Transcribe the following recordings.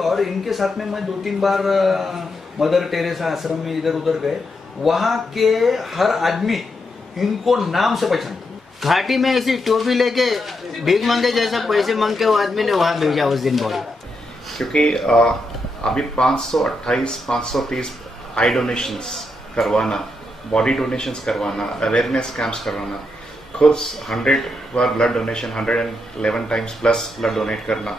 और इनके साथ में मैं 2-3 बार मदर टेरेसा आश्रम में इधर उधर गए, वहाँ के हर आदमी इनको नाम से पहचानता। घाटी में ऐसी टोपी लेके भीख मांगे जैसा पैसे मांग के वो आदमी ने वहाँ भेजा उस दिन बॉडी। क्योंकि अभी 530 आई डोनेशंस करवाना, बॉडी डोनेशंस करवाना, अवेयरनेस कैंप्स करवाना, खुद 100 बार blood donation, 111 times plus blood donate करना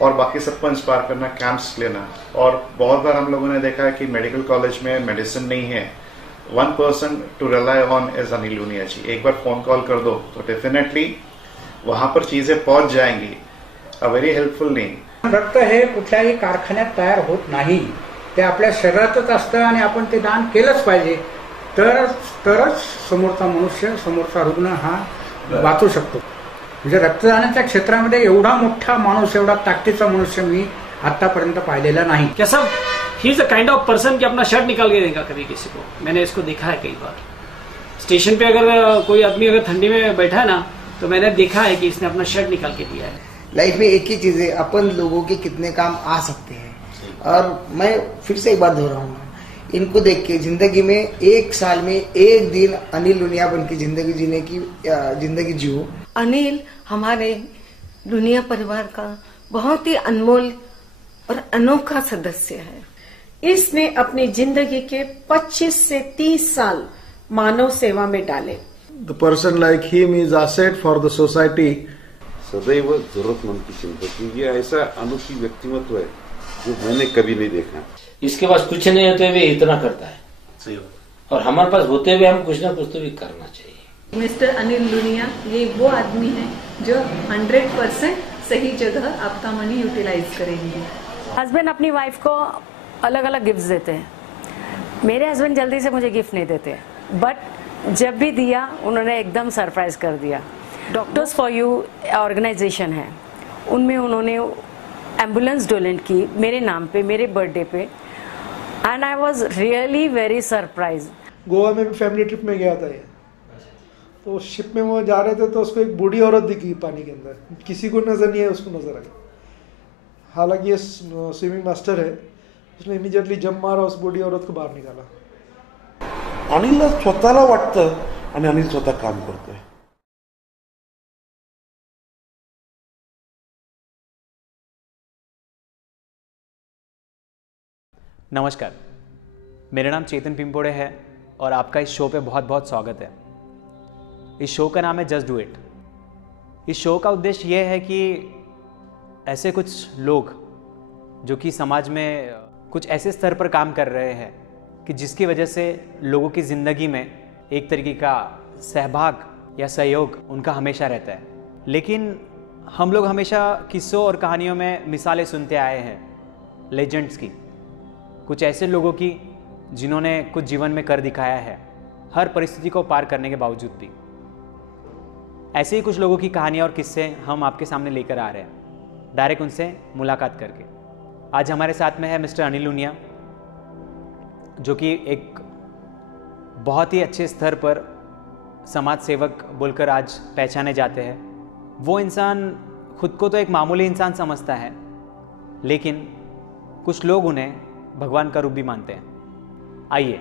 और बाकी सबको इंस्पायर करना, कैंप्स लेना। और बहुत बार हम लोगों ने देखा है कि मेडिकल कॉलेज में मेडिसिन नहीं है, 1 person to rely on is Anil Luniya ji. एक बार फोन कॉल कर दो तो डेफिनेटली वहां पर चीजें पहुंच जाएंगी। A very helpful name. रक्त हे कुठल्याही कारखान्यात तयार होत नाही, ते आपल्या शरीरातच असतं आणि आपण ते दान केलंच पाहिजे, तरच समोरचा मनुष्य, समोरचा रुग्ण हा वाचू शकतो। म्हणजे रक्तदानाच्या क्षेत्रामध्ये एवढा मोठा माणूस, एवढा ताकदीचा मनुष्य मी आतापर्यंत पाहिलेला नाही। कैसा he is a kind of person कि अपना शर्ट निकाल के देगा कभी किसी को। मैंने इसको देखा है कई बार स्टेशन पे, अगर कोई आदमी अगर ठंडी में बैठा है ना, तो मैंने देखा है कि इसने अपना शर्ट निकाल के दिया है। लाइफ में एक ही चीज है, अपन लोगों के कितने काम आ सकते हैं। और मैं फिर से एक बार दोहराऊंगा, इनको देख के जिंदगी में 1 साल में 1 दिन अनिल लुनिया बन की जिंदगी जीने की जिंदगी जियो। अनिल हमारे लुनिया परिवार का बहुत ही अनमोल और अनोखा सदस्य है। इसने अपनी जिंदगी के 25 से 30 साल मानव सेवा में डाले। The person like him is asset for the society. सदैव जरूरतमंद की चिंता की, ये ऐसा अनोखी व्यक्तिमत्व है जो मैंने कभी नहीं देखा। इसके पास कुछ नहीं होते हुए इतना करता है, सही हो। और हमारे पास होते हुए हम कुछ ना कुछ तो भी करना चाहिए। मिस्टर अनिल लुनिया ये वो आदमी है जो 100% सही जगह आपका मनी यूटिलाइज करेंगे। हस्बैंड अपनी वाइफ को अलग अलग गिफ्ट देते हैं। मेरे हस्बैंड जल्दी से मुझे गिफ्ट नहीं देते, बट जब भी दिया उन्होंने एकदम सरप्राइज कर दिया। डॉक्टर्स फॉर यू ऑर्गेनाइजेशन है, उनमें उन्होंने एम्बुलेंस डोनेट की मेरे नाम पे, मेरे बर्थडे पे, and I was really very surprise. Goa में भी फैमिली ट्रिप में गया था ये, तो शिप में वो जा रहे थे तो उसको एक बूढ़ी औरत दिखी पानी के अंदर, किसी को नजर नहीं है, उसको नजर आई। हालांकि ये स्विमिंग मास्टर है, उसने इमिजिएटली जंप मारा, उस बूढ़ी औरत को बाहर निकाला। अनिलला स्वतःला वाटतं आणि अनिल स्वतः काम करतोय। नमस्कार, मेरा नाम चेतन पिंपोड़े है और आपका इस शो पे बहुत बहुत स्वागत है। इस शो का नाम है जस्ट डू इट। इस शो का उद्देश्य ये है कि ऐसे कुछ लोग जो कि समाज में कुछ ऐसे स्तर पर काम कर रहे हैं कि जिसकी वजह से लोगों की ज़िंदगी में एक तरीके का सहभाग या सहयोग उनका हमेशा रहता है। लेकिन हम लोग हमेशा किस्सों और कहानियों में मिसालें सुनते आए हैं लेजेंड्स की, कुछ ऐसे लोगों की जिन्होंने कुछ जीवन में कर दिखाया है हर परिस्थिति को पार करने के बावजूद भी। ऐसे ही कुछ लोगों की कहानियाँ और किस्से हम आपके सामने लेकर आ रहे हैं, डायरेक्ट उनसे मुलाकात करके। आज हमारे साथ में है मिस्टर अनिल लुनिया, जो कि एक बहुत ही अच्छे स्तर पर समाज सेवक बोलकर आज पहचाने जाते हैं। वो इंसान खुद को तो एक मामूली इंसान समझता है, लेकिन कुछ लोग उन्हें भगवान का रूप भी मानते हैं। आइए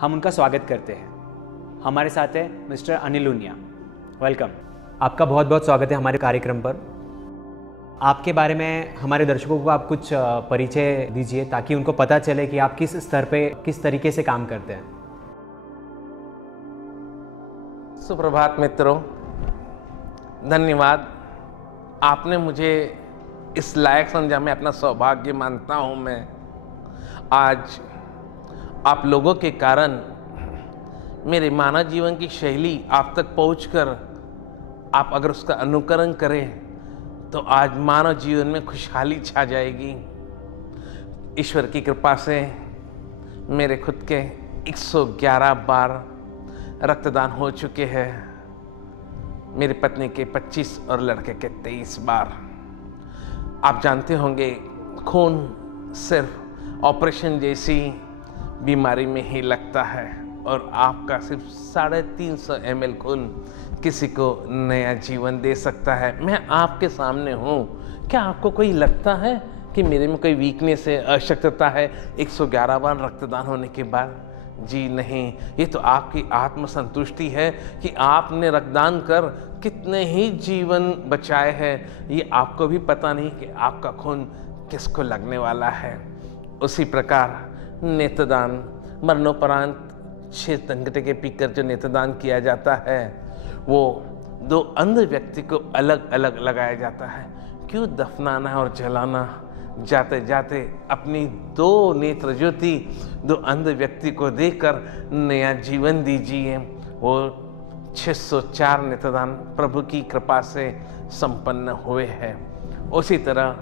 हम उनका स्वागत करते हैं। हमारे साथ है मिस्टर अनिल लुनिया। वेलकम, आपका बहुत बहुत स्वागत है हमारे कार्यक्रम पर। आपके बारे में हमारे दर्शकों को आप कुछ परिचय दीजिए ताकि उनको पता चले कि आप किस स्तर पे किस तरीके से काम करते हैं। सुप्रभात मित्रों, धन्यवाद। आपने मुझे इस लायक समझा, मैं अपना सौभाग्य मानता हूँ। मैं आज आप लोगों के कारण मेरे मानव जीवन की शैली आप तक पहुंचकर आप अगर उसका अनुकरण करें तो आज मानव जीवन में खुशहाली छा जाएगी। ईश्वर की कृपा से मेरे खुद के 111 बार रक्तदान हो चुके हैं, मेरी पत्नी के 25 और लड़के के 23 बार। आप जानते होंगे खून सिर्फ ऑपरेशन जैसी बीमारी में ही लगता है और आपका सिर्फ 350 ml खून किसी को नया जीवन दे सकता है। मैं आपके सामने हूँ। क्या आपको कोई लगता है कि मेरे में कोई वीकनेस है, अशक्तता है 111 बार रक्तदान होने के बाद। जी नहीं, ये तो आपकी आत्मसंतुष्टि है कि आपने रक्तदान कर कितने ही जीवन बचाए हैं। ये आपको भी पता नहीं कि आपका खून किसको लगने वाला है। उसी प्रकार नेत्रदान, मरणोपरांत 6 घंटे के पीकर जो नेत्रदान किया जाता है वो 2 अंध व्यक्ति को अलग अलग लगाया जाता है। क्यों दफनाना और जलाना? जाते जाते अपनी 2 नेत्र ज्योति 2 अंध व्यक्ति को देकर नया जीवन दीजिए। वो 604 नेत्रदान प्रभु की कृपा से संपन्न हुए हैं। उसी तरह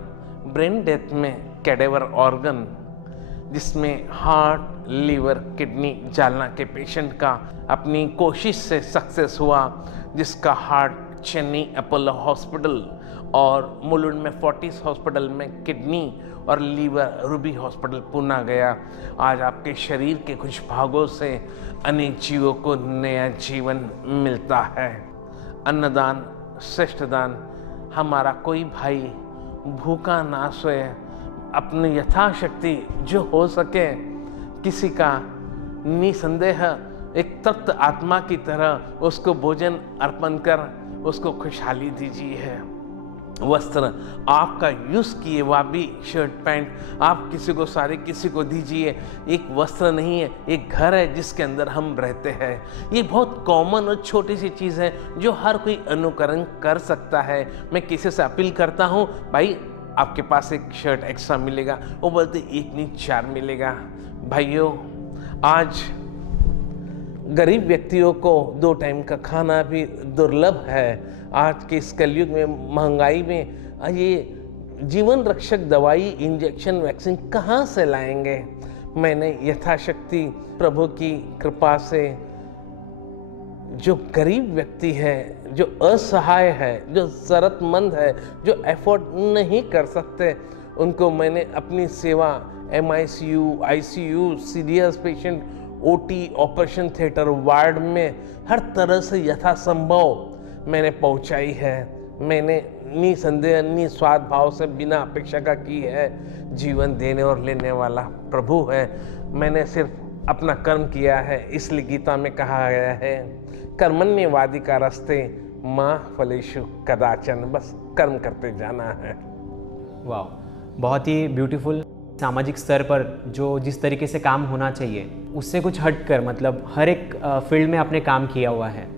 ब्रेन डेथ में कैडेवर ऑर्गन, जिसमें हार्ट, लीवर, किडनी जालना के पेशेंट का अपनी कोशिश से सक्सेस हुआ, जिसका हार्ट चेन्नई अपोलो हॉस्पिटल और मुलुंड में फोर्टिस हॉस्पिटल में किडनी और लीवर रूबी हॉस्पिटल पुणे गया। आज आपके शरीर के कुछ भागों से अनेक जीवों को नया जीवन मिलता है। अन्नदान, श्रेष्ठ दान। हमारा कोई भाई भूखा ना सोए, अपनी यथाशक्ति जो हो सके किसी का निसंदेह एक तप्त आत्मा की तरह उसको भोजन अर्पण कर उसको खुशहाली दीजिए। वस्त्र आपका यूज किए हुआ भी शर्ट पैंट आप किसी को सारे किसी को दीजिए। एक वस्त्र नहीं है, एक घर है जिसके अंदर हम रहते हैं। ये बहुत कॉमन और छोटी सी चीज़ है जो हर कोई अनुकरण कर सकता है। मैं किसी से अपील करता हूँ, भाई आपके पास एक शर्ट एक्स्ट्रा मिलेगा, वो बोलते 1 नहीं 4 मिलेगा। भाइयों, आज गरीब व्यक्तियों को 2 टाइम का खाना भी दुर्लभ है। आज के इस कलयुग में, महंगाई में, ये जीवन रक्षक दवाई, इंजेक्शन, वैक्सीन कहाँ से लाएंगे? मैंने यथाशक्ति प्रभु की कृपा से जो गरीब व्यक्ति है, जो असहाय है, जो ज़रूरतमंद है, जो एफोर्ड नहीं कर सकते, उनको मैंने अपनी सेवा MICU, ICU, serious patient, OT, operation theatre, ward में हर तरह से यथासंभव मैंने पहुंचाई है। मैंने निसंदेह, निस्वार्थ भाव से, बिना अपेक्षा का की है। जीवन देने और लेने वाला प्रभु है। मैंने सिर्फ अपना कर्म किया है। इसलिए गीता में कहा गया है, कर्मण्यवादी का रास्ते माँ फलेषु कदाचन। बस कर्म करते जाना है। वाह, बहुत ही ब्यूटीफुल। सामाजिक स्तर पर जो जिस तरीके से काम होना चाहिए उससे कुछ हटकर, मतलब हर एक फील्ड में आपने काम किया हुआ है।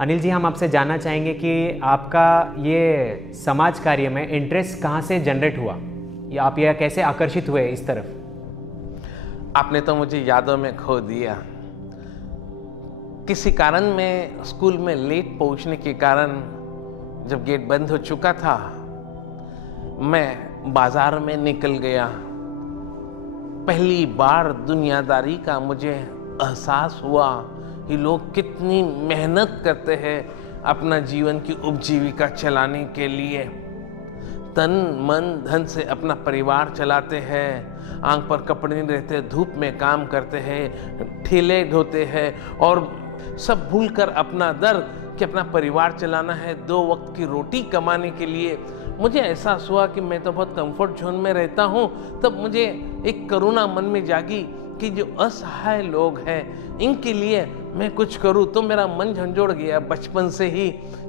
अनिल जी, हम आपसे जानना चाहेंगे कि आपका ये समाज कार्य में इंटरेस्ट कहाँ से जनरेट हुआ, या आप यह कैसे आकर्षित हुए इस तरफ? आपने तो मुझे यादों में खो दिया। किसी कारण में स्कूल में लेट पहुंचने के कारण जब गेट बंद हो चुका था, मैं बाजार में निकल गया। पहली बार दुनियादारी का मुझे एहसास हुआ कि लोग कितनी मेहनत करते हैं अपना जीवन की उपजीविका चलाने के लिए। तन मन धन से अपना परिवार चलाते हैं, आंख पर कपड़े नहीं रहते, धूप में काम करते हैं, ठेले ढोते हैं और सब भूलकर अपना दर्द कि अपना परिवार चलाना है, 2 वक्त की रोटी कमाने के लिए। मुझे एहसास हुआ कि मैं तो बहुत कंफर्ट जोन में रहता हूँ। तब मुझे एक करुणा मन में जागी कि जो असहाय लोग हैं इनके लिए मैं कुछ करूँ। तो मेरा मन झंझोड़ गया बचपन से ही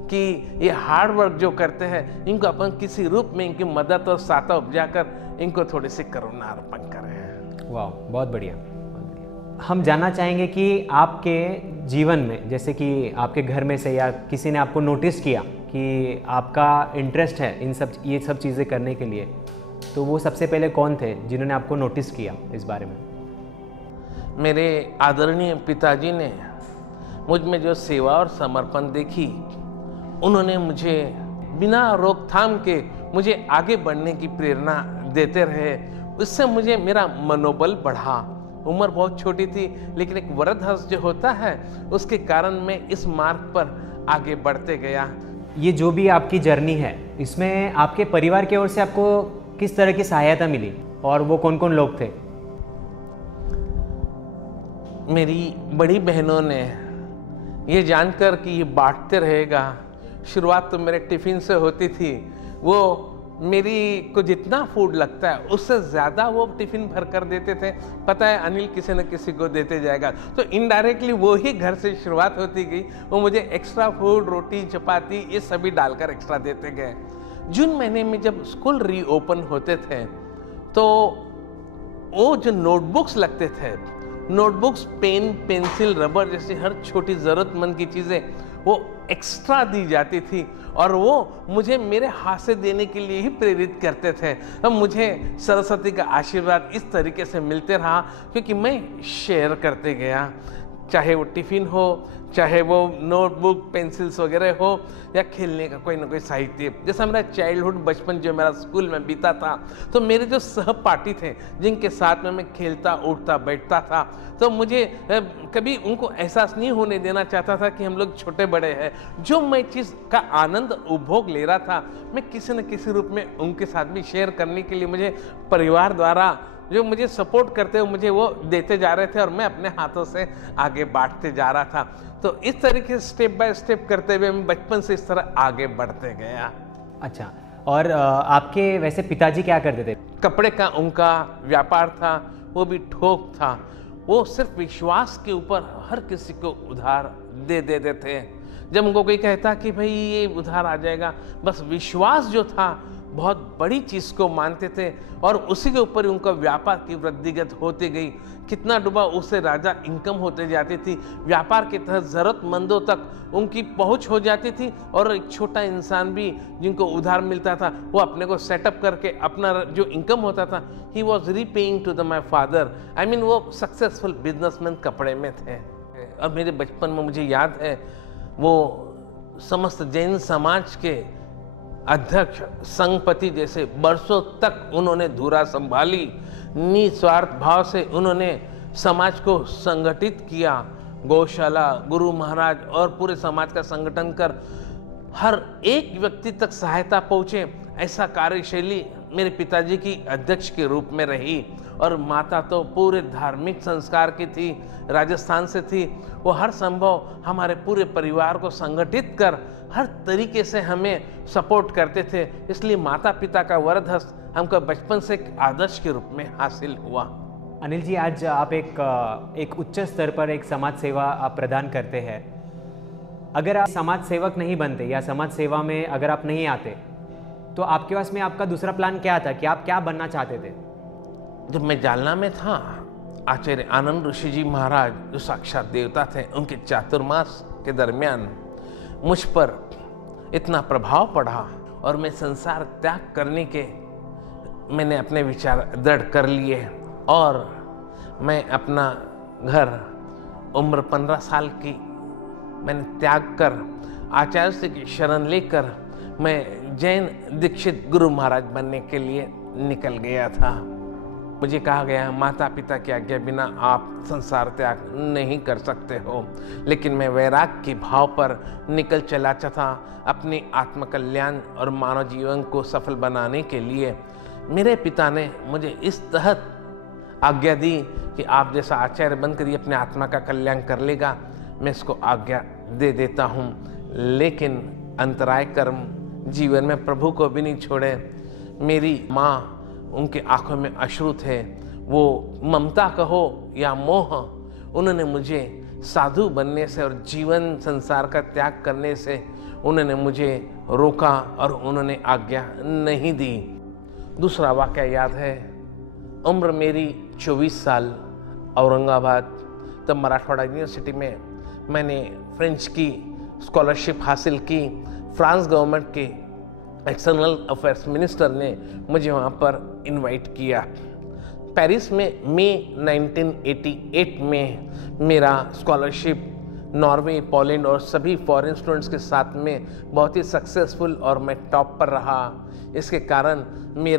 कि ये हार्ड वर्क जो करते हैं इनको अपन किसी रूप में इनकी मदद और सहायता उपजाकर इनको थोड़ी सी करुणा अर्पण करें। वाह, बहुत बढ़िया, बहुत बढ़िया। हम जानना चाहेंगे कि आपके जीवन में, जैसे कि आपके घर में से या किसी ने आपको नोटिस किया कि आपका इंटरेस्ट है ये सब चीज़ें करने के लिए, तो वो सबसे पहले कौन थे जिन्होंने आपको नोटिस किया इस बारे में? मेरे आदरणीय पिताजी ने मुझ में जो सेवा और समर्पण देखी, उन्होंने मुझे बिना रोकथाम के मुझे आगे बढ़ने की प्रेरणा देते रहे। उससे मुझे मेरा मनोबल बढ़ा। उम्र बहुत छोटी थी, लेकिन एक वृद्ध जो होता है उसके कारण मैं इस मार्ग पर आगे बढ़ते गया। ये जो भी आपकी जर्नी है, इसमें आपके परिवार की ओर से आपको किस तरह की सहायता मिली और वो कौन कौन लोग थे? मेरी बड़ी बहनों ने ये जानकर कि ये बांटते रहेगा, शुरुआत तो मेरे टिफ़िन से होती थी, वो मेरी को जितना फूड लगता है उससे ज़्यादा वो टिफ़िन भर कर देते थे। पता है अनिल किसी न किसी को देते जाएगा, तो इनडायरेक्टली वो ही घर से शुरुआत होती गई। वो मुझे एक्स्ट्रा फूड, रोटी, चपाती ये सभी डालकर एक्स्ट्रा देते गए। जून महीने में जब स्कूल रीओपन होते थे तो वो जो नोटबुक्स लगते थे, नोटबुक्स, पेन, पेंसिल, रबर जैसी हर छोटी ज़रूरतमंद की चीज़ें वो एक्स्ट्रा दी जाती थी और वो मुझे मेरे हाथ से देने के लिए ही प्रेरित करते थे। अब मुझे सरस्वती का आशीर्वाद इस तरीके से मिलते रहा क्योंकि मैं शेयर करते गया, चाहे वो टिफ़िन हो, चाहे वो नोटबुक, पेंसिल्स वगैरह हो या खेलने का कोई ना कोई साहित्य। जैसा मेरा चाइल्डहुड, बचपन जो मेरा स्कूल में बीता था, तो मेरे जो सहपाठी थे जिनके साथ में मैं खेलता, उठता, बैठता था, तो मुझे कभी उनको एहसास नहीं होने देना चाहता था कि हम लोग छोटे बड़े हैं। जो मैं चीज़ का आनंद उपभोग ले रहा था, मैं किसी न किसी रूप में उनके साथ भी शेयर करने के लिए मुझे परिवार द्वारा जो मुझे सपोर्ट करते हुए मुझे वो देते जा रहे थे और मैं अपने हाथों से आगे बांटते जा रहा था। तो इस तरीके से स्टेप बाय स्टेप करते हुए मैं बचपन से इस तरह आगे बढ़ते गया। अच्छा, और आपके वैसे पिताजी क्या करते थे? कपड़े का उनका व्यापार था, वो भी थोक था। वो सिर्फ विश्वास के ऊपर हर किसी को उधार दे देते थे। जब उनको कोई कहता कि भाई ये उधार आ जाएगा, बस विश्वास जो था बहुत बड़ी चीज़ को मानते थे और उसी के ऊपर उनका व्यापार की वृद्धिगत होती गई। कितना डूबा उससे राजा इनकम होते जाती थी। व्यापार के तहत ज़रूरतमंदों तक उनकी पहुंच हो जाती थी और एक छोटा इंसान भी जिनको उधार मिलता था वो अपने को सेटअप करके अपना जो इनकम होता था, he was repaying to the my father. I mean वो सक्सेसफुल बिजनेसमैन कपड़े में थे। और मेरे बचपन में मुझे याद है वो समस्त जैन समाज के अध्यक्ष, संघपति जैसे बरसों तक उन्होंने धुरा संभाली। निस्वार्थ भाव से उन्होंने समाज को संगठित किया। गौशाला, गुरु महाराज और पूरे समाज का संगठन कर हर एक व्यक्ति तक सहायता पहुँचे, ऐसा कार्यशैली मेरे पिताजी की अध्यक्ष के रूप में रही। और माता तो पूरे धार्मिक संस्कार की थी, राजस्थान से थी। वो हर संभव हमारे पूरे परिवार को संगठित कर हर तरीके से हमें सपोर्ट करते थे। इसलिए माता पिता का वरद हस्त हमको बचपन से एक आदर्श के रूप में हासिल हुआ। अनिल जी, आज आप एक उच्च स्तर पर एक समाज सेवा आप प्रदान करते हैं। अगर आप समाज सेवक नहीं बनते या समाज सेवा में अगर आप नहीं आते तो आपके पास में आपका दूसरा प्लान क्या था कि आप क्या बनना चाहते थे? जब मैं जालना में था, आचार्य आनंद ऋषि जी महाराज जो साक्षात देवता थे, उनके चातुर्मास के दरमियान मुझ पर इतना प्रभाव पड़ा और मैं संसार त्याग करने के मैंने अपने विचार दृढ़ कर लिए और मैं अपना घर उम्र 15 साल की मैंने त्याग कर आचार्य से की शरण लेकर मैं जैन दीक्षित गुरु महाराज बनने के लिए निकल गया था। मुझे कहा गया माता पिता की आज्ञा बिना आप संसार त्याग नहीं कर सकते हो, लेकिन मैं वैराग के भाव पर निकल चला था अपने आत्मकल्याण और मानव जीवन को सफल बनाने के लिए। मेरे पिता ने मुझे इस तहत आज्ञा दी कि आप जैसा आचार्य बनकर ये अपने आत्मा का कल्याण कर लेगा, मैं इसको आज्ञा दे देता हूँ। लेकिन अंतराय कर्म जीवन में प्रभु को भी नहीं छोड़े। मेरी माँ, उनके आंखों में अश्रु थे, वो ममता कहो या मोह, उन्होंने मुझे साधु बनने से और जीवन संसार का त्याग करने से उन्होंने मुझे रोका और उन्होंने आज्ञा नहीं दी। दूसरा वाक़या याद है, उम्र मेरी 24 साल, औरंगाबाद, तब मराठवाड़ा यूनिवर्सिटी में मैंने फ्रेंच की स्कॉलरशिप हासिल की। फ्रांस गवर्नमेंट के एक्सटर्नल अफेयर्स मिनिस्टर ने मुझे वहाँ पर इनवाइट किया। पेरिस में मई 1988 में मेरा स्कॉलरशिप नॉर्वे, पोलैंड और सभी फॉरेन स्टूडेंट्स के साथ में बहुत ही सक्सेसफुल और मैं टॉप पर रहा। इसके कारण मैं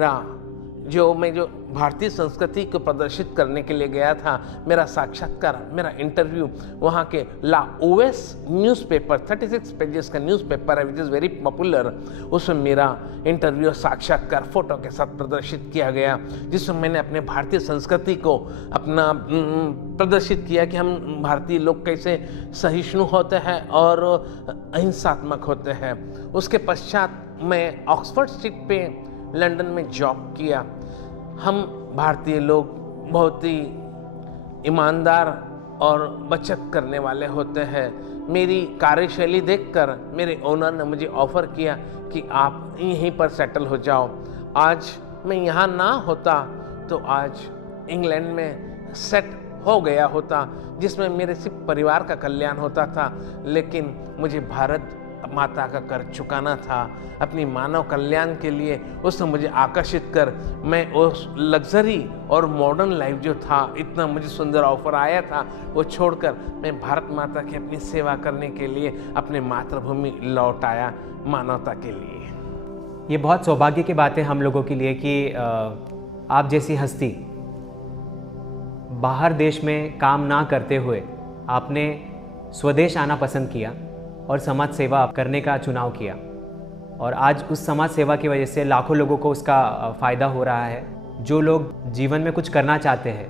जो भारतीय संस्कृति को प्रदर्शित करने के लिए गया था, मेरा साक्षात्कार, मेरा इंटरव्यू वहाँ के ला ओएस न्यूज़पेपर, 36 पेजेस का न्यूज़पेपर है विच इज़ वेरी पॉपुलर, उसमें मेरा इंटरव्यू और साक्षात्कार फोटो के साथ प्रदर्शित किया गया, जिसमें मैंने अपने भारतीय संस्कृति को अपना प्रदर्शित किया कि हम भारतीय लोग कैसे सहिष्णु होते हैं और अहिंसात्मक होते हैं। उसके पश्चात मैं ऑक्सफोर्ड स्ट्रीट पे लंदन में जॉब किया। हम भारतीय लोग बहुत ही ईमानदार और बचत करने वाले होते हैं। मेरी कार्यशैली देखकर मेरे ओनर ने मुझे ऑफ़र किया कि आप यहीं पर सेटल हो जाओ। आज मैं यहाँ ना होता तो आज इंग्लैंड में सेट हो गया होता, जिसमें मेरे सिर्फ परिवार का कल्याण होता था, लेकिन मुझे भारत माता का कर चुकाना था अपनी मानव कल्याण के लिए। उसने मुझे आकर्षित कर मैं उस लग्जरी और मॉडर्न लाइफ जो था, इतना मुझे सुंदर ऑफर आया था, वो छोड़कर मैं भारत माता की अपनी सेवा करने के लिए अपने मातृभूमि लौट आया, मानवता के लिए। ये बहुत सौभाग्य की बात है हम लोगों के लिए कि आप जैसी हस्ती बाहर देश में काम ना करते हुए आपने स्वदेश आना पसंद किया और समाज सेवा करने का चुनाव किया, और आज उस समाज सेवा की वजह से लाखों लोगों को उसका फ़ायदा हो रहा है। जो लोग जीवन में कुछ करना चाहते हैं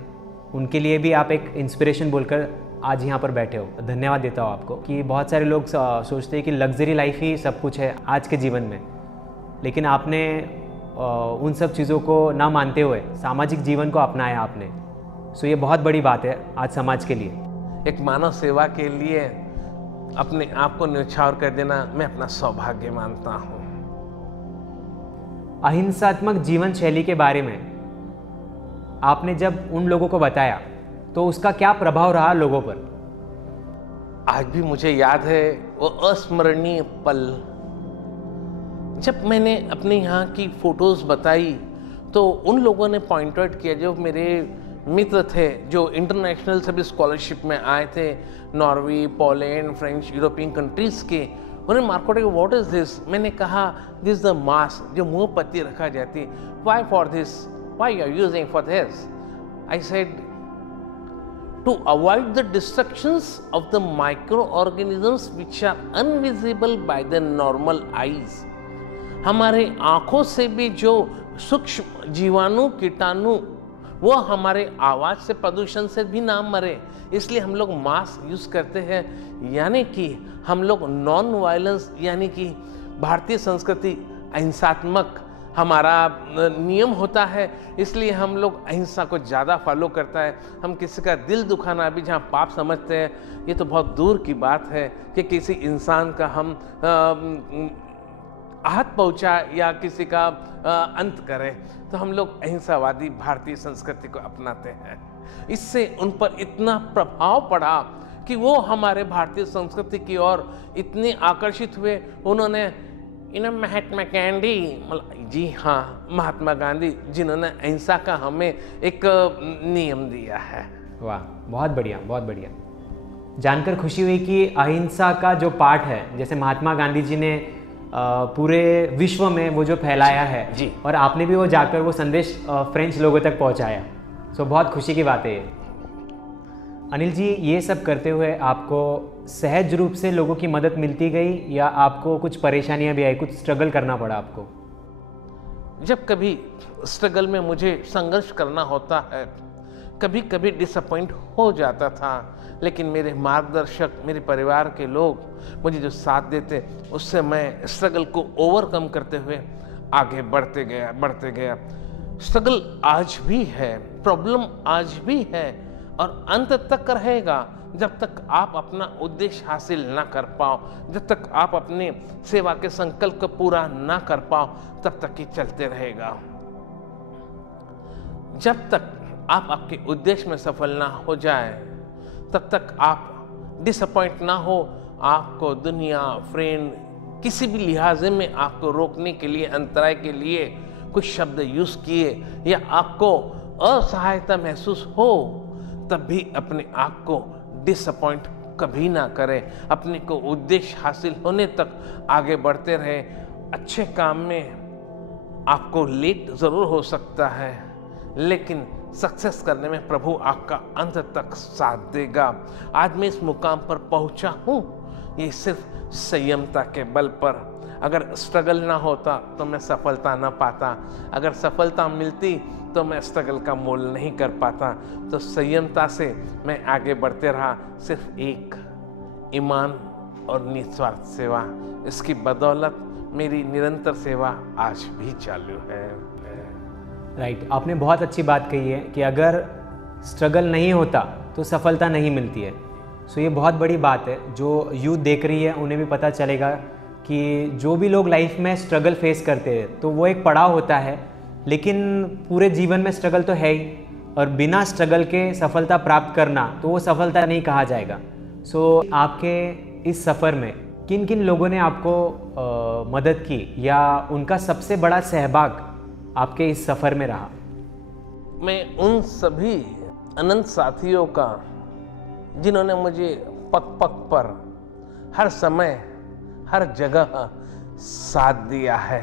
उनके लिए भी आप एक इंस्पिरेशन बोलकर आज यहाँ पर बैठे हो। धन्यवाद देता हूँ आपको कि बहुत सारे लोग सोचते हैं कि लग्जरी लाइफ ही सब कुछ है आज के जीवन में, लेकिन आपने उन सब चीज़ों को ना मानते हुए सामाजिक जीवन को अपनाया आपने। सो ये बहुत बड़ी बात है आज समाज के लिए। एक मानव सेवा के लिए अपने आप को न्यौछावर कर देना मैं अपना सौभाग्य मानता हूँ। अहिंसात्मक जीवन शैली के बारे में आपने जब उन लोगों को बताया तो उसका क्या प्रभाव रहा लोगों पर? आज भी मुझे याद है वो अस्मरणीय पल। जब मैंने अपने यहाँ की फोटोज़ बताई तो उन लोगों ने पॉइंट आउट किया, जो मेरे मित्र थे जो इंटरनेशनल सभी स्कॉलरशिप में आए थे, Norway, Poland, French, European countries के, उन्हें मार्केट के व्हाट इज़ दिस? मैंने कहा दिस द मास्क जो मुँह पत्ती रखा जाती। Why for this? Why are using for this? I said to avoid the destructions of the microorganisms which are invisible by the normal eyes। हमारे आँखों से भी जो सूक्ष्म जीवाणु कीटाणु वो हमारे आवाज़ से प्रदूषण से भी ना मरे, इसलिए हम लोग मास्क यूज़ करते हैं। यानी कि हम लोग नॉन वायलेंस, यानी कि भारतीय संस्कृति अहिंसात्मक हमारा नियम होता है, इसलिए हम लोग अहिंसा को ज़्यादा फॉलो करता है। हम किसी का दिल दुखाना भी जहाँ पाप समझते हैं, ये तो बहुत दूर की बात है कि किसी इंसान का हम आहत पहुँचा या किसी का अंत करें। तो हम लोग अहिंसावादी भारतीय संस्कृति को अपनाते हैं। इससे उन पर इतना प्रभाव पड़ा कि वो हमारे भारतीय संस्कृति की ओर इतने आकर्षित हुए। उन्होंने महात्मा गांधी, जी हाँ, महात्मा गांधी, जिन्होंने अहिंसा का हमें एक नियम दिया है। वाह, बहुत बढ़िया, बहुत बढ़िया। जानकर खुशी हुई कि अहिंसा का जो पाठ है, जैसे महात्मा गांधी जी ने पूरे विश्व में वो जो फैलाया है जी, और आपने भी वो जाकर वो संदेश फ्रेंच लोगों तक पहुंचाया। सो बहुत खुशी की बात है ये। अनिल जी, ये सब करते हुए आपको सहज रूप से लोगों की मदद मिलती गई या आपको कुछ परेशानियां भी आई, कुछ स्ट्रगल करना पड़ा आपको? जब कभी स्ट्रगल में मुझे संघर्ष करना होता है, कभी कभी डिसअपॉइंट हो जाता था, लेकिन मेरे मार्गदर्शक, मेरे परिवार के लोग मुझे जो साथ देते, उससे मैं स्ट्रगल को ओवरकम करते हुए आगे बढ़ते गया। स्ट्रगल आज भी है, प्रॉब्लम आज भी है और अंत तक रहेगा। जब तक आप अपना उद्देश्य हासिल ना कर पाओ, जब तक आप अपने सेवा के संकल्प को पूरा ना कर पाओ, तब तक ये चलते रहेगा। जब तक आप आपके उद्देश्य में सफल ना हो जाए, तब तक आप डिसअपॉइंट ना हो। आपको दुनिया, फ्रेंड, किसी भी लिहाजे में आपको रोकने के लिए, अंतराय के लिए कुछ शब्द यूज किए या आपको असहायता महसूस हो, तब भी अपने आप को डिसअपॉइंट कभी ना करें। अपने को उद्देश्य हासिल होने तक आगे बढ़ते रहे। अच्छे काम में आपको लेट जरूर हो सकता है, लेकिन सक्सेस करने में प्रभु आपका अंत तक साथ देगा। आज मैं इस मुकाम पर पहुंचा हूं, ये सिर्फ संयमता के बल पर। अगर स्ट्रगल ना होता तो मैं सफलता ना पाता, अगर सफलता मिलती तो मैं स्ट्रगल का मोल नहीं कर पाता। तो संयमता से मैं आगे बढ़ते रहा, सिर्फ एक ईमान और निस्वार्थ सेवा, इसकी बदौलत मेरी निरंतर सेवा आज भी चालू है। राइट, आपने बहुत अच्छी बात कही है कि अगर स्ट्रगल नहीं होता तो सफलता नहीं मिलती है। सो ये बहुत बड़ी बात है, जो यूथ देख रही है उन्हें भी पता चलेगा कि जो भी लोग लाइफ में स्ट्रगल फेस करते हैं तो वो एक पड़ाव होता है, लेकिन पूरे जीवन में स्ट्रगल तो है ही, और बिना स्ट्रगल के सफलता प्राप्त करना तो वो सफलता नहीं कहा जाएगा। सो आपके इस सफ़र में किन किन लोगों ने आपको मदद की या उनका सबसे बड़ा सहभाग आपके इस सफ़र में रहा? मैं उन सभी अनंत साथियों का जिन्होंने मुझे पग पग पर हर समय हर जगह साथ दिया है,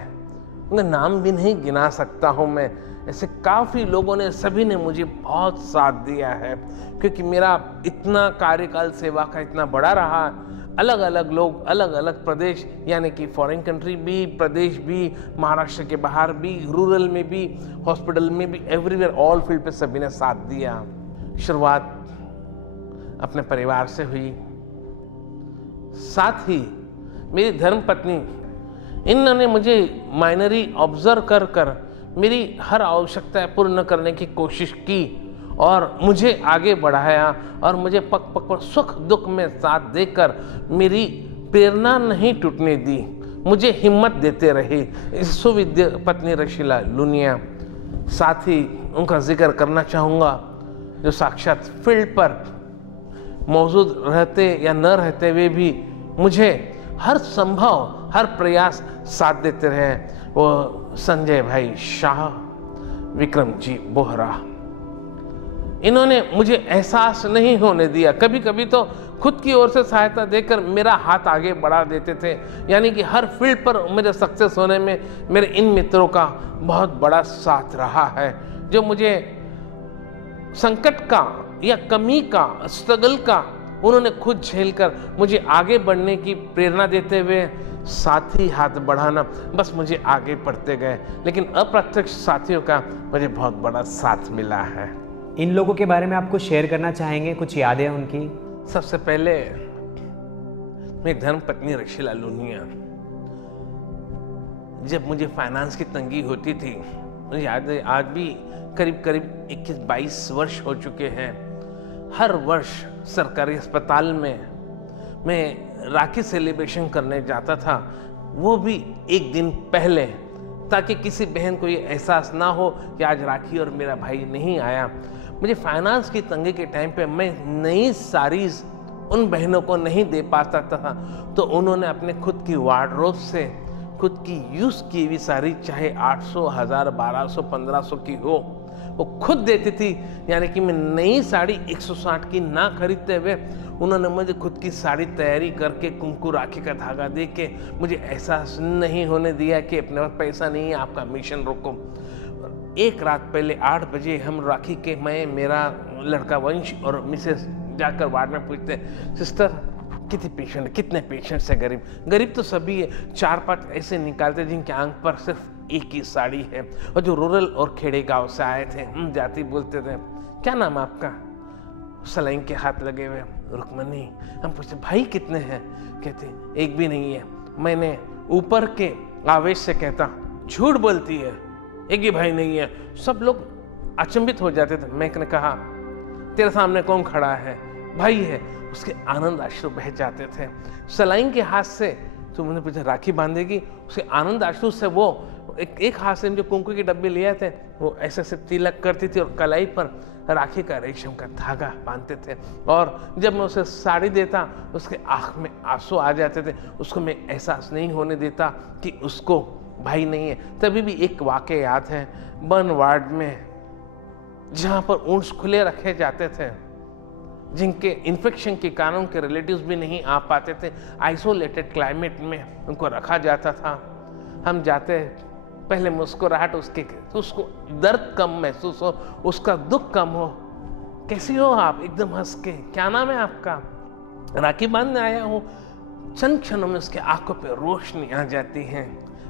उनका नाम भी नहीं गिना सकता हूँ मैं। ऐसे काफ़ी लोगों ने, सभी ने मुझे बहुत साथ दिया है, क्योंकि मेरा इतना कार्यकाल सेवा का इतना बड़ा रहा। अलग अलग लोग, अलग अलग प्रदेश, यानी कि फॉरेन कंट्री भी, प्रदेश भी, महाराष्ट्र के बाहर भी, रूरल में भी, हॉस्पिटल में भी, एवरीवेयर, ऑल फील्ड पे सभी ने साथ दिया। शुरुआत अपने परिवार से हुई, साथ ही मेरी धर्म पत्नी, इन्होंने मुझे माइनरी ऑब्जर्व कर कर मेरी हर आवश्यकता पूर्ण करने की कोशिश की और मुझे आगे बढ़ाया, और मुझे पग पग पर सुख दुख में साथ देकर मेरी प्रेरणा नहीं टूटने दी, मुझे हिम्मत देते रहे। इस सुविद्य पत्नी रशीला लुनिया। साथ ही उनका जिक्र करना चाहूँगा जो साक्षात फील्ड पर मौजूद रहते या न रहते हुए भी मुझे हर संभव, हर प्रयास साथ देते रहे, वो संजय भाई शाह, विक्रम जी बोहरा। इन्होंने मुझे एहसास नहीं होने दिया, कभी कभी तो खुद की ओर से सहायता देकर मेरा हाथ आगे बढ़ा देते थे। यानी कि हर फील्ड पर मेरे सक्सेस होने में मेरे इन मित्रों का बहुत बड़ा साथ रहा है, जो मुझे संकट का या कमी का, स्ट्रगल का उन्होंने खुद झेलकर मुझे आगे बढ़ने की प्रेरणा देते हुए साथ ही हाथ बढ़ाना, बस मुझे आगे बढ़ते गए। लेकिन अप्रत्यक्ष साथियों का मुझे बहुत बड़ा साथ मिला है। इन लोगों के बारे में आपको शेयर करना चाहेंगे, कुछ यादें उनकी? सबसे पहले मेरी धर्म पत्नी रशीला लुनिया। जब मुझे फाइनेंस की तंगी होती थी, मुझे याद है आज भी करीब करीब 21-22 वर्ष हो चुके हैं, हर वर्ष सरकारी अस्पताल में मैं राखी सेलिब्रेशन करने जाता था, वो भी एक दिन पहले, ताकि किसी बहन को ये एहसास ना हो कि आज राखी और मेरा भाई नहीं आया। मुझे फाइनेंस की तंगी के टाइम पे मैं नई साड़ीज उन बहनों को नहीं दे पाता था, तो उन्होंने अपने खुद की वार्डरोब से खुद की यूज़ की हुई साड़ी, चाहे 800, 1000, 1200, 1500 की हो, वो खुद देती थी। यानी कि मैं नई साड़ी 160 की ना खरीदते हुए उन्होंने मुझे खुद की साड़ी तैयारी करके कुंकू राखी का धागा दे के मुझे एहसास नहीं होने दिया कि अपने पास पैसा नहीं है, आपका मिशन रोको। एक रात पहले 8 बजे हम राखी के, मैं, मेरा लड़का वंश और मिसेस जाकर वार्ड में पूछते, सिस्टर कितने पेशेंट्स है? गरीब तो सभी है। 4-5 ऐसे निकालते जिनके आंख पर सिर्फ एक ही साड़ी है, और जो रूरल और खेड़े गांव से आए थे, हम जाति बोलते थे, क्या नाम है आपका? सलाइन के हाथ लगे हुए, रुक्मणी। हम पूछते भाई कितने हैं? कहते एक भी नहीं है। मैंने ऊपर के आवेश से कहता, झूठ बोलती है, एक भी भाई नहीं है। सब लोग अचंभित हो जाते थे। मैंने कहा तेरे सामने कौन खड़ा है? भाई है। उसके आनंद अश्रु बह जाते थे। सलाइन के हाथ से, तो मैंने पूछा राखी बांधेगी? उसके आनंद अश्रु से वो एक हाथ से जो कुंकू के डब्बे लिए थे, वो ऐसे से तिलक करती थी और कलाई पर राखी का रेशम का धागा बांधते थे। और जब मैं उसे साड़ी देता, उसके आँख में आंसू आ जाते थे। उसको मैं एहसास नहीं होने देता कि उसको भाई नहीं है। तभी भी एक वाक़या याद है, बर्न वार्ड में जहाँ पर ऊँट खुले रखे जाते थे, जिनके इन्फेक्शन के कारण उनके रिलेटिव्स भी नहीं आ पाते थे, आइसोलेटेड क्लाइमेट में उनको रखा जाता था। हम जाते, पहले मुस्कुराहट उसको दर्द कम महसूस हो, उसका दुख कम हो। कैसी हो आप? एकदम हंस के, क्या नाम है आपका? राखी बांधने आया हूँ। चंद क्षणों में उसके आंखों पे रोशनी आ जाती है।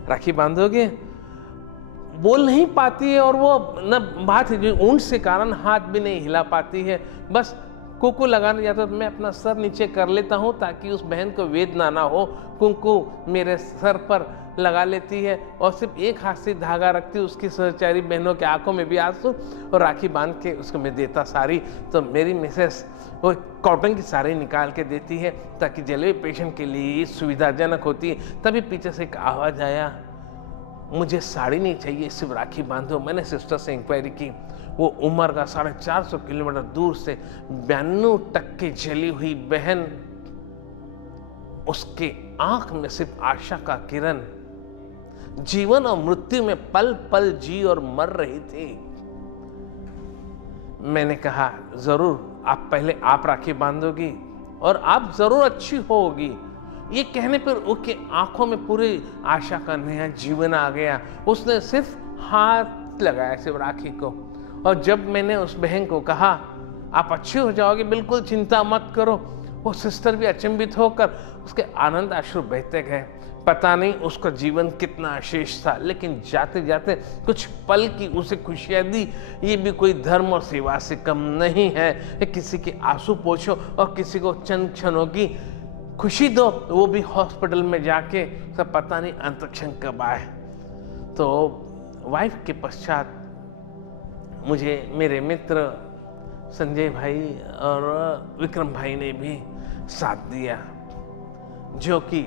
राखी बांधोगे? बोल नहीं पाती है, और वो न बात है जो ऊँट के कारण हाथ भी नहीं हिला पाती है। बस कुंकू लगाने जाता तो मैं अपना सर नीचे कर लेता हूँ ताकि उस बहन को वेदना ना हो। कुंकू मेरे सर पर लगा लेती है और सिर्फ एक हाथ से धागा रखती है, उसकी सहचारी बहनों के आंखों में भी आंसू, और राखी बांध के उसको मैं देता साड़ी। तो मेरी मिसेस वो कॉटन की साड़ी निकाल के देती है ताकि जलेबी पेशेंट के लिए सुविधाजनक होती है। तभी पीछे से एक आवाज़ आया, मुझे साड़ी नहीं चाहिए, सिर्फ राखी बांधो। मैंने सिस्टर से इंक्वायरी की, वो उमर का 450 किलोमीटर दूर से 92% जली हुई बहन, उसके आंख में सिर्फ आशा का किरण, जीवन और मृत्यु में पल पल जी और मर रही थी। मैंने कहा जरूर आप पहले आप राखी बांधोगी और आप जरूर अच्छी होगी। ये कहने पर उसके आंखों में पूरी आशा का नया जीवन आ गया। उसने सिर्फ हाथ लगाया सिर्फ राखी को, और जब मैंने उस बहन को कहा आप अच्छी हो जाओगे, बिल्कुल चिंता मत करो, वो सिस्टर भी अचंभित होकर उसके आनंद अश्रु बहते गए। पता नहीं उसका जीवन कितना अशेष था, लेकिन जाते जाते कुछ पल की उसे खुशियां दी। ये भी कोई धर्म और सेवा से कम नहीं है। किसी के आंसू पोंछो और किसी को चंद क्षणों की खुशी दो, वो भी हॉस्पिटल में जाके सब पता नहीं अंतक्षण कब आए। तो वाइफ के पश्चात मुझे मेरे मित्र संजय भाई और विक्रम भाई ने भी साथ दिया, जो कि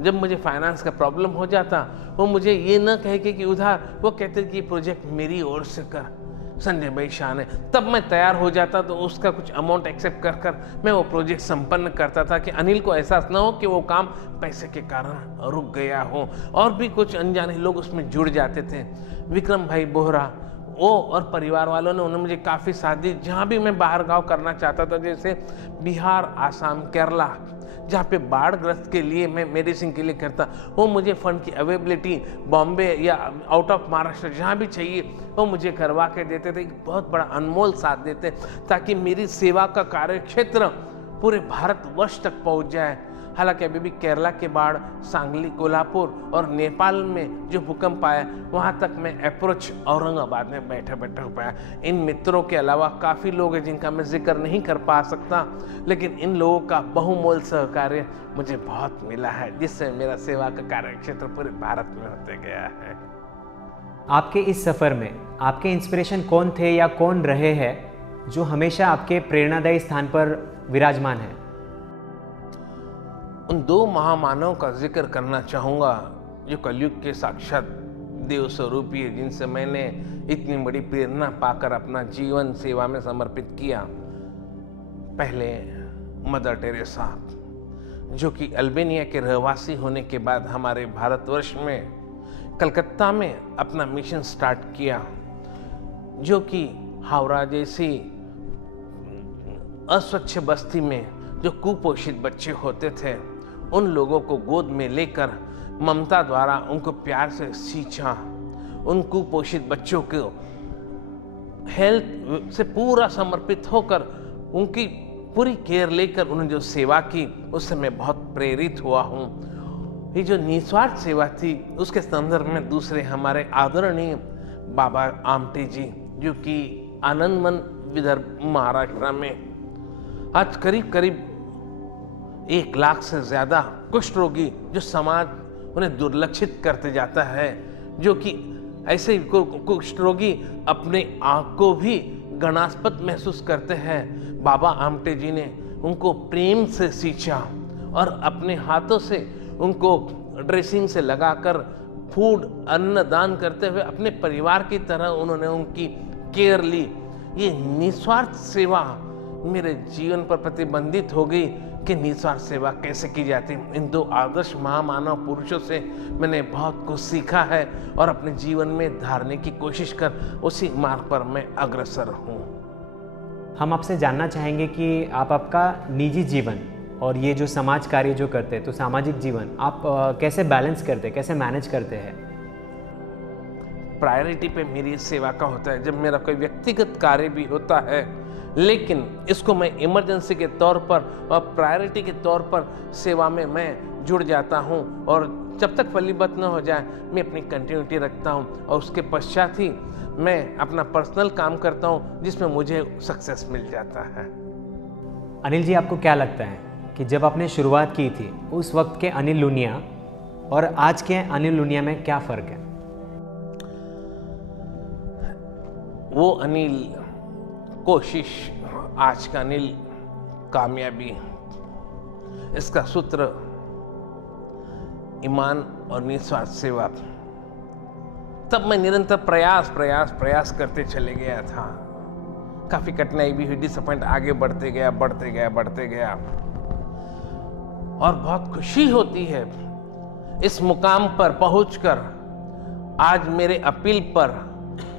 जब मुझे फाइनेंस का प्रॉब्लम हो जाता वो मुझे ये न कहे कि उधार, वो कहते कि प्रोजेक्ट मेरी ओर से कर संजय भाई शाह ने। तब मैं तैयार हो जाता तो उसका कुछ अमाउंट एक्सेप्ट कर कर मैं वो प्रोजेक्ट संपन्न करता था कि अनिल को एहसास ना हो कि वो काम पैसे के कारण रुक गया हो, और भी कुछ अनजाने लोग उसमें जुड़ जाते थे। विक्रम भाई बोहरा वो और परिवार वालों ने उन्होंने मुझे काफ़ी साथ दी। जहाँ भी मैं बाहर गाँव करना चाहता था, जैसे बिहार, आसाम, केरला, जहाँ पे बाढ़ग्रस्त के लिए मैं मेडिसिन के लिए करता, वो मुझे फंड की अवेलेबिलिटी बॉम्बे या आउट ऑफ महाराष्ट्र जहाँ भी चाहिए वो मुझे करवा के देते थे। एक बहुत बड़ा अनमोल साथ देते ताकि मेरी सेवा का कार्य क्षेत्र पूरे भारतवर्ष तक पहुँच जाए। हालांकि अभी भी केरला के बाढ़, सांगली, कोल्हापुर और नेपाल में जो भूकंप आया, वहाँ तक मैं अप्रोच औरंगाबाद में बैठे बैठे हो पाया। इन मित्रों के अलावा काफ़ी लोग हैं जिनका मैं जिक्र नहीं कर पा सकता, लेकिन इन लोगों का बहुमोल सहकार्य मुझे बहुत मिला है, जिससे मेरा सेवा का कार्य क्षेत्र पूरे भारत में होते गया है। आपके इस सफ़र में आपके इंस्पिरेशन कौन थे या कौन रहे हैं जो हमेशा आपके प्रेरणादायी स्थान पर विराजमान है? उन दो महामानवों का जिक्र करना चाहूँगा जो कलयुग के साक्षात देव स्वरूपी है, जिनसे मैंने इतनी बड़ी प्रेरणा पाकर अपना जीवन सेवा में समर्पित किया। पहले मदर टेरेसा, जो कि अल्बानिया के रहवासी होने के बाद हमारे भारतवर्ष में कलकत्ता में अपना मिशन स्टार्ट किया, जो कि हावड़ा जैसी अस्वच्छ बस्ती में जो कुपोषित बच्चे होते थे उन लोगों को गोद में लेकर ममता द्वारा उनको प्यार से सींचा। उन कुपोषित बच्चों को हेल्थ से पूरा समर्पित होकर उनकी पूरी केयर लेकर उन्होंने जो सेवा की, उससे मैं बहुत प्रेरित हुआ हूँ। ये जो निस्वार्थ सेवा थी उसके संदर्भ में दूसरे हमारे आदरणीय बाबा आमटे जी, जो कि आनंदवन विदर्भ महाराष्ट्र में आज करीब करीब 1 लाख से ज्यादा कुष्ठ रोगी जो समाज उन्हें दुर्लक्षित करते जाता है, जो कि ऐसे कुष्ठ रोगी अपने आप को भी गणास्पद महसूस करते हैं। बाबा आमटे जी ने उनको प्रेम से सींचा और अपने हाथों से उनको ड्रेसिंग से लगाकर फूड अन्न दान करते हुए अपने परिवार की तरह उन्होंने उनकी केयर ली। ये निस्वार्थ सेवा मेरे जीवन पर प्रतिबंधित हो गई कि निस्वार्थ सेवा कैसे की जाती है। इन दो आदर्श महामानव पुरुषों से मैंने बहुत कुछ सीखा है और अपने जीवन में धारने की कोशिश कर उसी मार्ग पर मैं अग्रसर हूँ। हम आपसे जानना चाहेंगे कि आप आपका निजी जीवन और ये जो समाज कार्य जो करते हैं, तो सामाजिक जीवन आप कैसे बैलेंस करते हैं, कैसे मैनेज करते हैं? प्रायोरिटी पे मेरी सेवा का होता है। जब मेरा कोई व्यक्तिगत कार्य भी होता है, लेकिन इसको मैं इमरजेंसी के तौर पर और प्रायोरिटी के तौर पर सेवा में मैं जुड़ जाता हूं, और जब तक फलीभूत न हो जाए मैं अपनी कंटिन्यूटी रखता हूं, और उसके पश्चात ही मैं अपना पर्सनल काम करता हूं जिसमें मुझे सक्सेस मिल जाता है। अनिल जी, आपको क्या लगता है कि जब आपने शुरुआत की थी उस वक्त के अनिल लुनिया और आज के अनिल लुनिया में क्या फ़र्क है? वो अनिल कोशिश, आज का अनिल कामयाबी, इसका सूत्र ईमान और निस्वार्थ सेवा। तब मैं निरंतर प्रयास करते चले गया था। काफी कठिनाई भी हुई, डिसअपॉइंट आगे बढ़ते गया और बहुत खुशी होती है इस मुकाम पर पहुंचकर। आज मेरे अपील पर,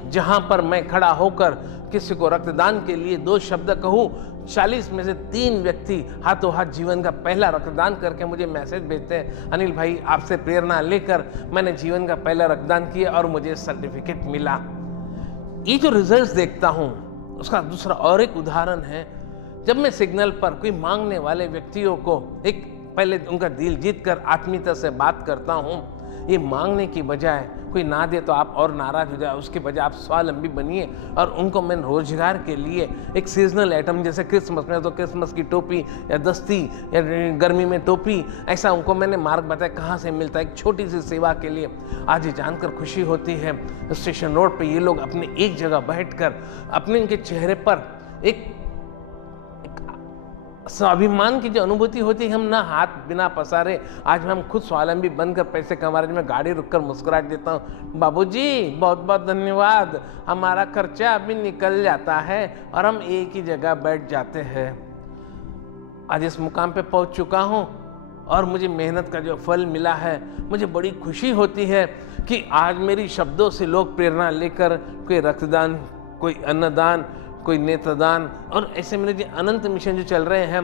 जहां पर मैं खड़ा होकर किसी को रक्तदान के लिए 2 शब्द कहूं, 40 में से 3 व्यक्ति हाथों हाथ जीवन का पहला रक्तदान करके मुझे मैसेज भेजते हैं, अनिल भाई आपसे प्रेरणा लेकर मैंने जीवन का पहला रक्तदान किया और मुझे सर्टिफिकेट मिला। ये जो रिजल्ट्स देखता हूं, उसका दूसरा और एक उदाहरण है, जब मैं सिग्नल पर कोई मांगने वाले व्यक्तियों को एक पहले उनका दिल जीत कर आत्मीयता से बात करता हूं। ये मांगने की बजाय कोई ना दे तो आप और नाराज हो जाए, उसके बजाय आप स्वावलंबी बनिए और उनको मैं रोजगार के लिए एक सीजनल आइटम, जैसे क्रिसमस में तो क्रिसमस की टोपी या दस्ती या गर्मी में टोपी, ऐसा उनको मैंने मार्ग बताया कहाँ से मिलता है, एक छोटी सी सेवा के लिए। आज ये जानकर खुशी होती है स्टेशन रोड पे ये लोग अपने एक जगह बैठकर अपने इनके चेहरे पर एक स्वाभिमान की जो अनुभूति होती है, हम ना हाथ बिना पसारे आज हम खुद स्वावलंबी बनकर पैसे कमा रहे। मैं गाड़ी रुककर मुस्कुराहट देता हूँ, बाबूजी बहुत बहुत धन्यवाद, हमारा खर्चा अभी निकल जाता है और हम एक ही जगह बैठ जाते हैं। आज इस मुकाम पे पहुंच चुका हूँ और मुझे मेहनत का जो फल मिला है, मुझे बड़ी खुशी होती है कि आज मेरी शब्दों से लोग प्रेरणा लेकर कोई रक्तदान, कोई अन्नदान, कोई नेत्रदान और ऐसे मेरे जो अनंत मिशन जो चल रहे हैं,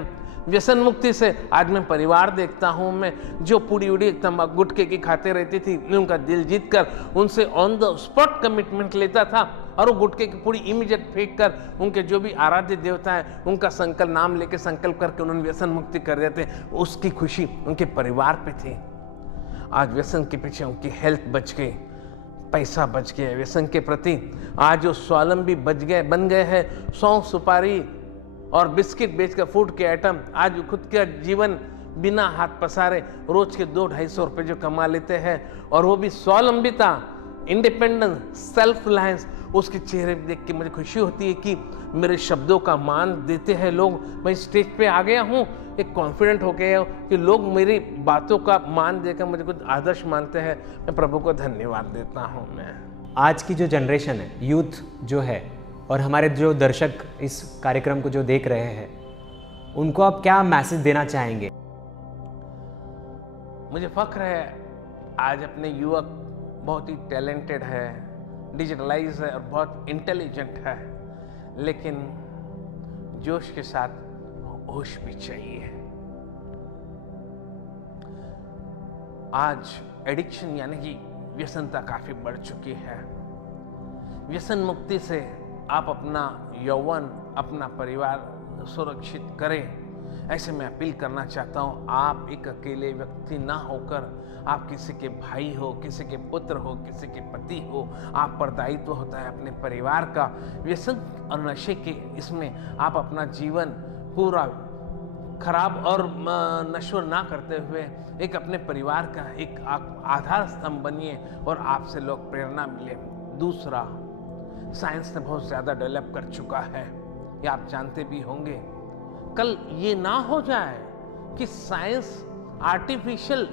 व्यसन मुक्ति से आज मैं परिवार देखता हूँ। मैं जो पूरी उड़ी तंबाकू गुटखे की खाते रहती थी, मैं उनका दिल जीत कर उनसे ऑन द स्पॉट कमिटमेंट लेता था और वो गुटखे की पूरी इमीडिएट फेंक कर उनके जो भी आराध्य देवता है उनका संकल्प नाम लेके संकल्प करके उन्होंने व्यसन मुक्ति कर देते। उसकी खुशी उनके परिवार पे थी। आज व्यसन के पीछे उनकी हेल्थ बच गई, पैसा बच गया व्यसन के प्रति। आज जो स्वावलंबी बन गए हैं, सौंफ सुपारी और बिस्किट बेचकर फूड के आइटम, आज खुद का जीवन बिना हाथ पसारे रोज के 200-250 रुपए जो कमा लेते हैं और वो भी स्वावलंबिता, इंडिपेंडेंस, सेल्फ रिलायंस, उसके चेहरे देख के मुझे खुशी होती है कि मेरे शब्दों का मान देते हैं लोग। मैं स्टेज पे आ गया हूँ, एक कॉन्फिडेंट हो गया कि लोग मेरी बातों का मान देकर मुझे कुछ आदर्श मानते हैं। मैं प्रभु को धन्यवाद देता हूँ। मैं आज की जो जनरेशन है, यूथ जो है और हमारे जो दर्शक इस कार्यक्रम को जो देख रहे हैं, उनको आप क्या मैसेज देना चाहेंगे? मुझे फख्र है आज अपने युवक बहुत ही टैलेंटेड है, डिजिटलाइज है और बहुत इंटेलिजेंट है, लेकिन जोश के साथ होश भी चाहिए। आज एडिक्शन यानी कि व्यसनता काफी बढ़ चुकी है। व्यसन मुक्ति से आप अपना यौवन, अपना परिवार सुरक्षित करें, ऐसे मैं अपील करना चाहता हूं। आप एक अकेले व्यक्ति ना होकर, आप किसी के भाई हो, किसी के पुत्र हो, किसी के पति हो, आप पर दायित्व होता है अपने परिवार का। व्यसन और नशे के इसमें आप अपना जीवन पूरा खराब और नश्वर ना करते हुए एक अपने परिवार का एक आधार स्तंभ बनिए और आपसे लोग प्रेरणा मिले। दूसरा, साइंस ने बहुत ज्यादा डेवलप कर चुका है, ये आप जानते भी होंगे। कल ये ना हो जाए कि साइंस आर्टिफिशियल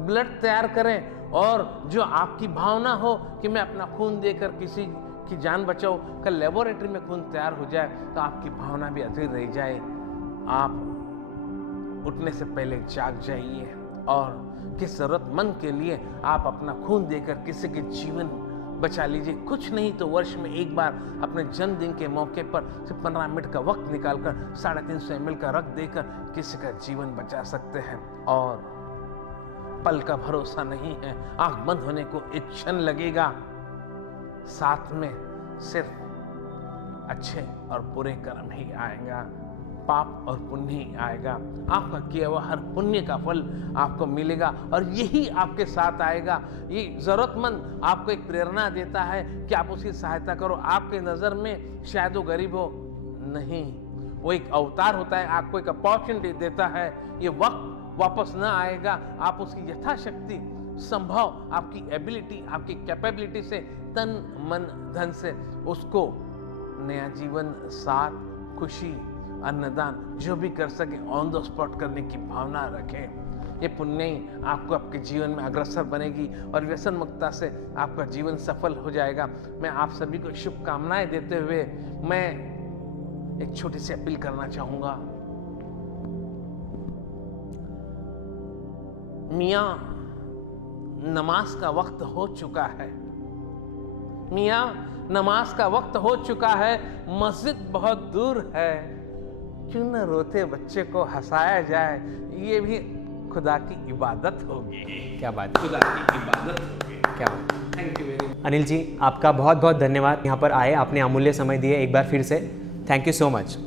ब्लड तैयार करें और जो आपकी भावना हो कि मैं अपना खून देकर किसी की जान बचाऊं, कल लेबोरेटरी में खून तैयार हो जाए तो आपकी भावना भी अधूरी रह जाए। आप उठने से पहले जाग जाइए और किस जरूरतमंद के लिए आप अपना खून देकर किसी के जीवन बचा लीजिए। कुछ नहीं तो वर्ष में एक बार अपने जन्मदिन के मौके पर सिर्फ 15 मिनट का वक्त निकालकर 350 ml का रक्त देकर किसी का जीवन बचा सकते हैं। और पल का भरोसा नहीं है, आंख बंद होने को एक क्षण लगेगा, साथ में सिर्फ अच्छे और बुरे कर्म ही आएगा, पाप और पुण्य ही आएगा। आपका किया हुआ हर पुण्य का फल आपको मिलेगा और यही आपके साथ आएगा। ये जरूरतमंद आपको एक प्रेरणा देता है कि आप उसकी सहायता करो। आपके नजर में शायद वो गरीब हो, नहीं, वो एक अवतार होता है, आपको एक अपॉर्चुनिटी देता है। ये वक्त वापस न आएगा, आप उसकी यथाशक्ति संभव, आपकी एबिलिटी, आपकी कैपेबिलिटी से तन मन धन से उसको नया जीवन, साथ, खुशी, अन्नदान जो भी कर सके ऑन द स्पॉट करने की भावना रखें। ये पुण्य ही आपको आपके जीवन में अग्रसर बनेगी और व्यसन मुक्ता से आपका जीवन सफल हो जाएगा। मैं आप सभी को शुभकामनाएं देते हुए मैं एक छोटी सी अपील करना चाहूंगा। मियाँ, नमाज का वक्त हो चुका है। मियाँ, नमाज का वक्त हो चुका है, मस्जिद बहुत दूर है। क्यों न रोते बच्चे को हंसाया जाए, ये भी खुदा की इबादत होगी। क्या बात, खुदा की इबादत होगी। क्या बात। Thank you very much. Anil ji, आपका बहुत बहुत धन्यवाद, यहाँ पर आए, आपने अमूल्य समय दिए एक बार फिर से। Thank you so much.